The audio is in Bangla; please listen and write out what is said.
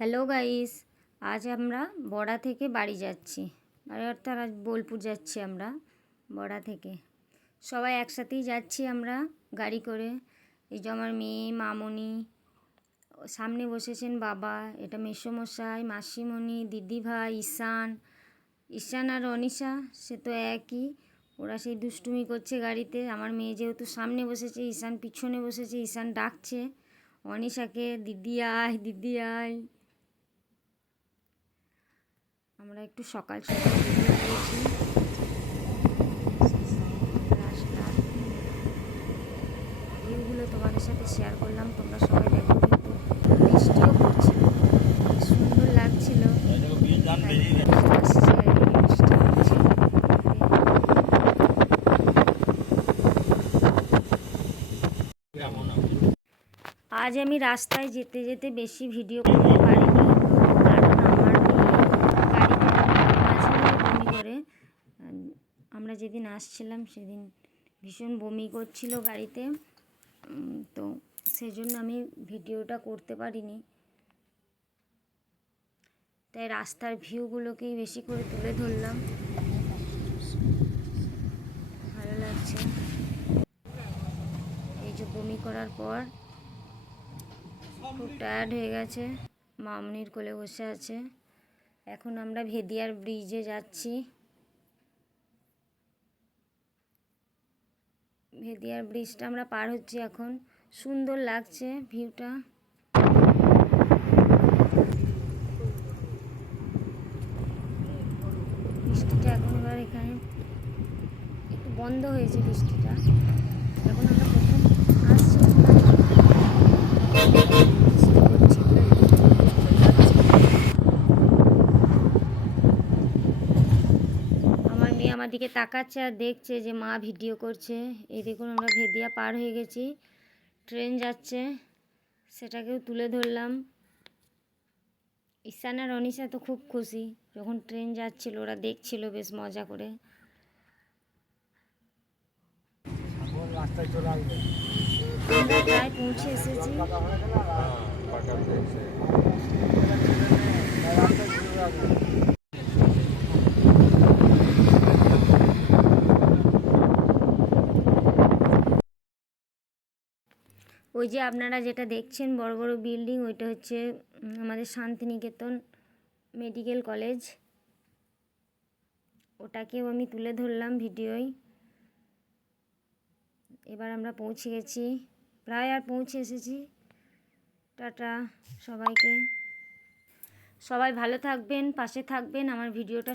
হ্যালো গাইস, আজ আমরা বড়া থেকে বাড়ি যাচ্ছি। অর্থাৎ আজ বোলপুর যাচ্ছি আমরা বড়া থেকে। সবাই একসাথেই যাচ্ছি আমরা গাড়ি করে। এই যে আমার মেয়ে, মামনি, সামনে বসেছেন বাবা, এটা মেসোমশাই, মাসিমণি, দিদিভাই, ঈশান আর অনিশা, সে তো একই। ওরা সেই দুষ্টুমি করছে গাড়িতে। আমার মেয়ে যেহেতু সামনে বসেছে, ঈশান পিছনে বসেছে। ঈশান ডাকছে অনিশাকে, দিদি আয়, দিদি আয়। আমরা একটু সকাল সকাল বেরিয়ে পড়েছি। রাস্তার ভিউগুলো তোমাদের সাথে শেয়ার করলাম, তোমরা সবাই দেখো। কিন্তু বৃষ্টিও পড়ছিল, সুন্দর লাগছিল। আজ আমি রাস্তায় যেতে যেতে বেশি ভিডিও করতে পারিনি, কারণ আমার বমি করে। আমরা যেদিন আসছিলাম সেদিন ভীষণ বমি করছিল গাড়িতে, তো সেজন্য আমি ভিডিওটা করতে পারিনি। তাই রাস্তার ভিউগুলোকেই বেশি করে তুলে ধরলাম। ভালো লাগছে। এই যে বমি করার পর খুব টায়ার্ড হয়ে গেছে, মামনির কোলে বসে আছে। এখন আমরা ভেদিয়ার ব্রিজে যাচ্ছি। ভেদিয়ার ব্রিজটা আমরা পার হচ্ছি এখন। সুন্দর লাগছে ভিউটা। বৃষ্টিটা এখন এবার এখানে একটু বন্ধ হয়েছে বৃষ্টিটা। এখন আমরা প্রথম আসছি, আমার মেয়ে আমার দিকে তাকাচ্ছে আর দেখছে যে মা ভিডিও করছে। এই দেখুন আমরা ভেদিয়া পার হয়ে গেছি, ট্রেন যাচ্ছে, সেটাকেও তুলে ধরলাম। ঈশান আর অনিশা তো খুব খুশি, যখন ট্রেন যাচ্ছিল ওরা দেখছিল বেশ মজা করে। আমরা প্রায় পৌঁছে এসেছি। ওই যে আপনারা যেটা দেখছেন বড় বড় বিল্ডিং, ওইটা হচ্ছে আমাদের শান্তিনিকেতন মেডিকেল কলেজ। ওটাকেও আমি তুলে ধরলাম ভিডিওয়। এবার আমরা পৌঁছে গেছি, প্রায় আর পৌঁছে এসেছি। টাটা সবাইকে। সবাই ভালো থাকবেন, পাশে থাকবেন, আমার ভিডিওটা